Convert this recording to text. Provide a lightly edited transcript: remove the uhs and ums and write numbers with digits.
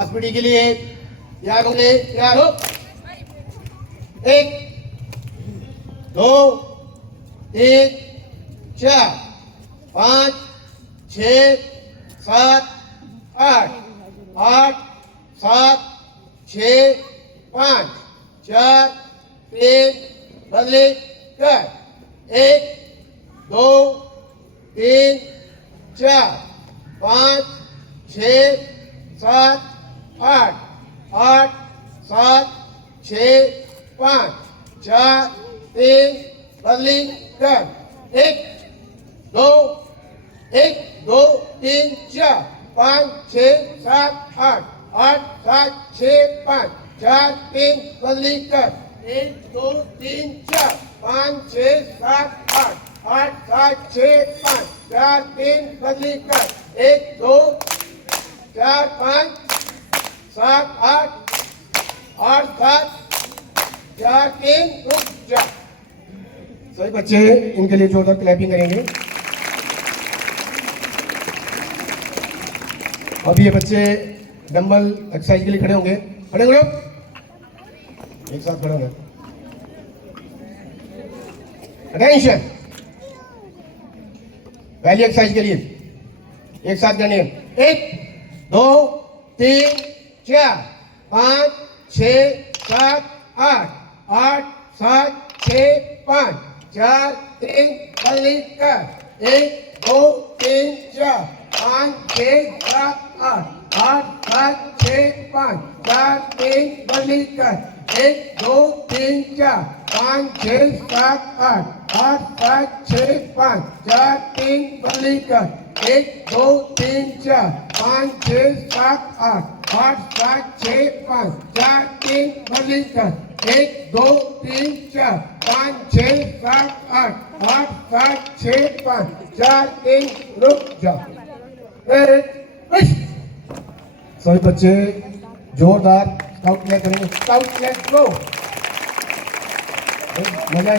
पीढ़ी के लिए तैयार होंगे। तैयार हो। 1 2 3 4 5 6 7 8 8 7 6 5 4 3 बदले कर। 1 2 3 4 5 6 7 8 8 7 6 5 4 3 बदली कर। 1 2 1 2 3 4 5 6 7 8 8 7 6 5 4 3 बदली कर। 1 2 3 4 5 6 7 8 8 7 6 5 4 3 बदली कर। 1 2 4 5 7 8 8 7 4 3 रुक जा। सभी बच्चे इनके लिए जोरदार क्लैपिंग करेंगे। अब ये बच्चे डंबल एक्सरसाइज के लिए खड़े होंगे। खड़े होंगे, एक साथ खड़े होंगे। अटेंशन, पहली एक्सरसाइज के लिए एक साथ करनी है। 1 2 3 4 5 6 7 8 8 7 6 5 4 3 बदली कर। 1 2 3 4 5 6 7 8 8 7 6 5 4 3 बदली कर। 1 2 3 4 5 6 7 8 8 7 6 5 4 3 बदली कर। 1 2 3 4 5 6 7 8 8 7 6 5 4 3 बदली कर। 1 2 3 4 5 6 7 8 8 7 6 5 4 3 रुक जा। सभी बच्चे जोरदार स्काउट क्लियर करेंगे। स्काउट क्लियर गो। मजा